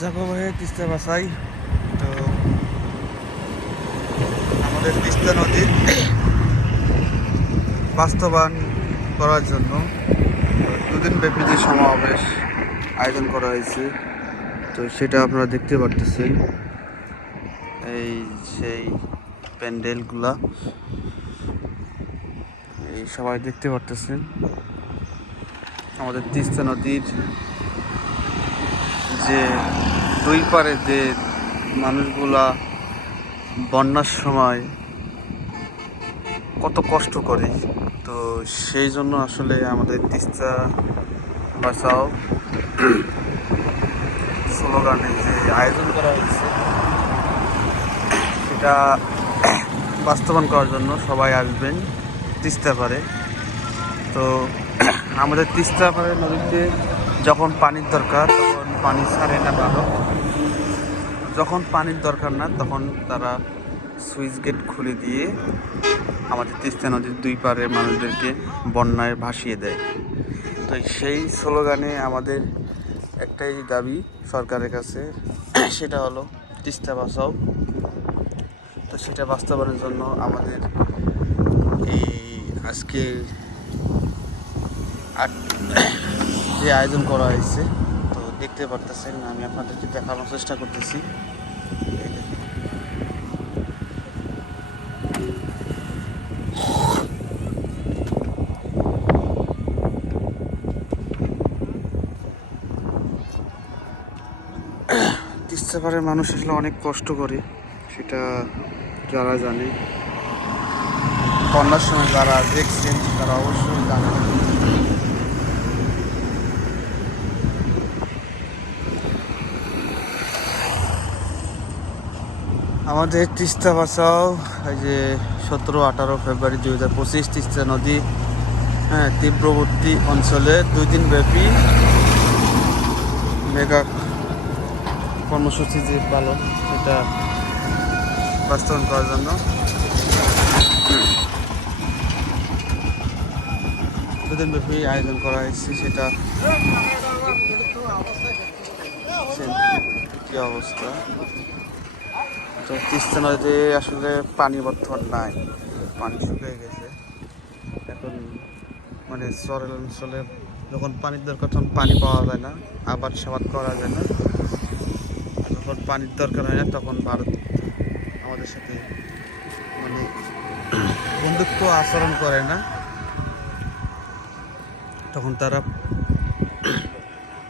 জাগো ভাই তিস্তা বাসাই। তো আমাদের তিস্তা নদীর বাস্তবায়ন করার জন্য দুদিন ব্যাপী যে সমাবেশ আয়োজন করা হয়েছে, তো সেটা আপনারা দেখতে পারতেছেন। এই সেই প্যান্ডেলগুলা এই সবাই দেখতে পারতেছেন। আমাদের তিস্তা নদীর যে দুই পারে যে মানুষগুলা বন্যার সময় কত কষ্ট করে। তো সেই জন্য আসলে আমাদের তিস্তা বাঁচাও। স্লোগানে যে আয়োজন করা হয়েছে, সেটা বাস্তবায়ন করার জন্য সবাই আসবেন তিস্তা পারে তো আমাদের তিস্তা পারে নদীতে যখন পানির দরকার তখন পানি ছাড়ে না ভালো। যখন পানির দরকার না, তখন তারা সুইচ গেট খুলে দিয়ে আমাদের তিস্তা নদীর দুই পারে মানুষদেরকে বন্যায় ভাসিয়ে দেয়। তো সেই স্লোগানে আমাদের একটাই দাবি সরকারের কাছে, সেটা হলো, তিস্তা বাঁচাও। তো সেটা বাস্তবায়নের জন্য আমাদের এই আজকে যে আয়োজন করা হয়েছে দেখতে পারতেছেন, আমি আপনাদেরকে দেখানোর চেষ্টা করতেছি। তিস্তাপাড়ের মানুষ আসলে অনেক কষ্ট করে, সেটা যারা জানে। বন্যার সময় যারা দেখছেন, তারা অবশ্যই জানেন। আমাদের তিস্তা বাঁচাও এই যে সতেরো, আঠারো ফেব্রুয়ারি দুই হাজার পঁচিশ তিস্তা নদী হ্যাঁ তীব্রবর্তী অঞ্চলে দুই দিন ব্যাপী মেগা কর্মসূচি যে পালন, এটা বাস্তবায়ন করার জন্য। দুদিন ব্যাপী আয়োজন করা হয়েছে, সেটা কি অবস্থা? তো তিস্তা নদীতে আসলে পানি বর্তমান নাই। পানি শুকিয়ে গেছে। এখন মানে চরের অঞ্চলে যখন পানির দরকার, তখন পানি পাওয়া যায় না। আবাদ সাবাদ করা যায় না। যখন পানির দরকার হয় না, তখন ভারত আমাদের সাথে মানে বন্ধুত্ব আচরণ করে না। তখন তারা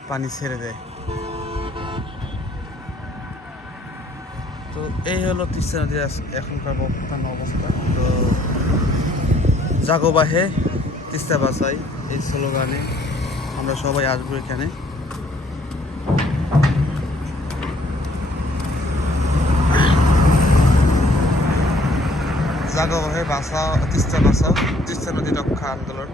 পানি ছেড়ে দেয়। তো এই হলো তিস্তা নদীর এখনকার বর্তমান অবস্থা। তো জাগো বাহে তিস্তা বাসাই এই স্লোগানে আমরা সবাই আসব এখানে। জাগো বাহে বাঁচাও তিস্তা বাঁচাও তিস্তা নদী রক্ষা আন্দোলন।